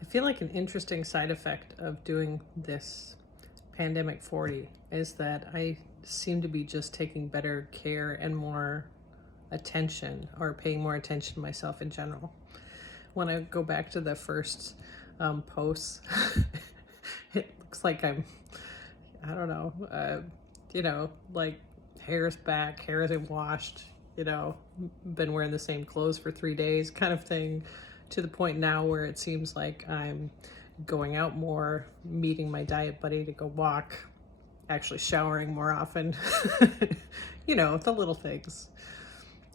I feel like an interesting side effect of doing this pandemic 40 is that I seem to be just taking better care and more attention, or paying more attention to myself in general. When I go back to the first posts, it looks like I don't know, like hair's back, hair isn't washed, been wearing the same clothes for 3 days kind of thing, to the point now where it seems like I'm going out more, meeting my diet buddy to go walk, actually showering more often, the little things.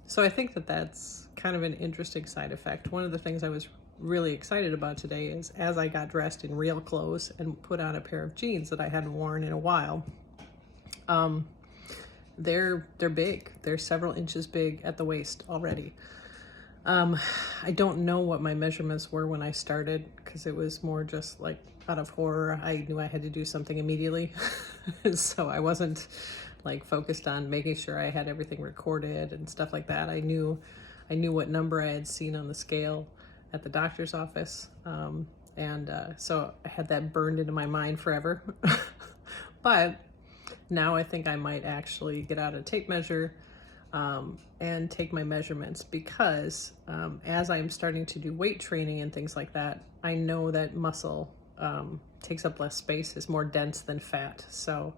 So I think that that's kind of an interesting side effect. One of the things I was really excited about today is, as I got dressed in real clothes and put on a pair of jeans that I hadn't worn in a while, they're big. They're several inches big at the waist already. I don't know what my measurements were when I started, because it was more just like out of horror. I knew I had to do something immediately. So I wasn't like focused on making sure I had everything recorded and stuff like that. I knew what number I had seen on the scale at the doctor's office. So I had that burned into my mind forever. But now I think I might actually get out a tape measure and take my measurements, because as I'm starting to do weight training and things like that, I know that muscle takes up less space, is more dense than fat. So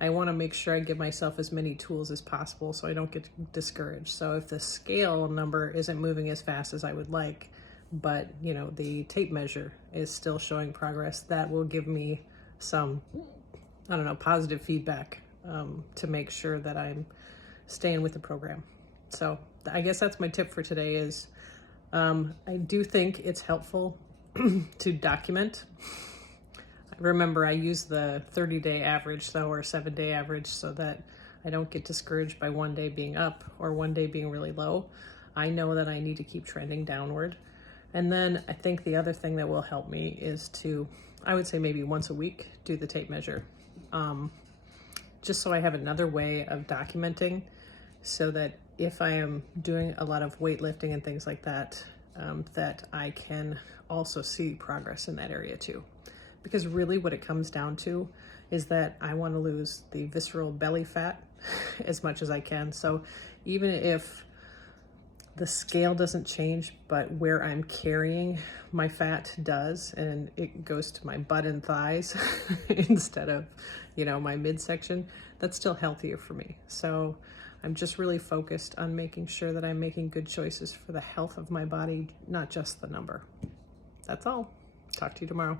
I want to make sure I give myself as many tools as possible so I don't get discouraged. So if the scale number isn't moving as fast as I would like, but the tape measure is still showing progress, that will give me some, I don't know, positive feedback to make sure that I'm staying with the program. So I guess that's my tip for today is, I do think it's helpful to document. Remember, I use the 30-day average though, or 7-day average, so that I don't get discouraged by one day being up or one day being really low. I know that I need to keep trending downward. And then I think the other thing that will help me is to, I would say maybe once a week, do the tape measure. Just so I have another way of documenting, so that if I am doing a lot of weightlifting and things like that, that I can also see progress in that area too. Because really what it comes down to is that I want to lose the visceral belly fat as much as I can. So even if the scale doesn't change, but where I'm carrying my fat does, and it goes to my butt and thighs instead of, my midsection, that's still healthier for me. So I'm just really focused on making sure that I'm making good choices for the health of my body, not just the number. That's all. Talk to you tomorrow.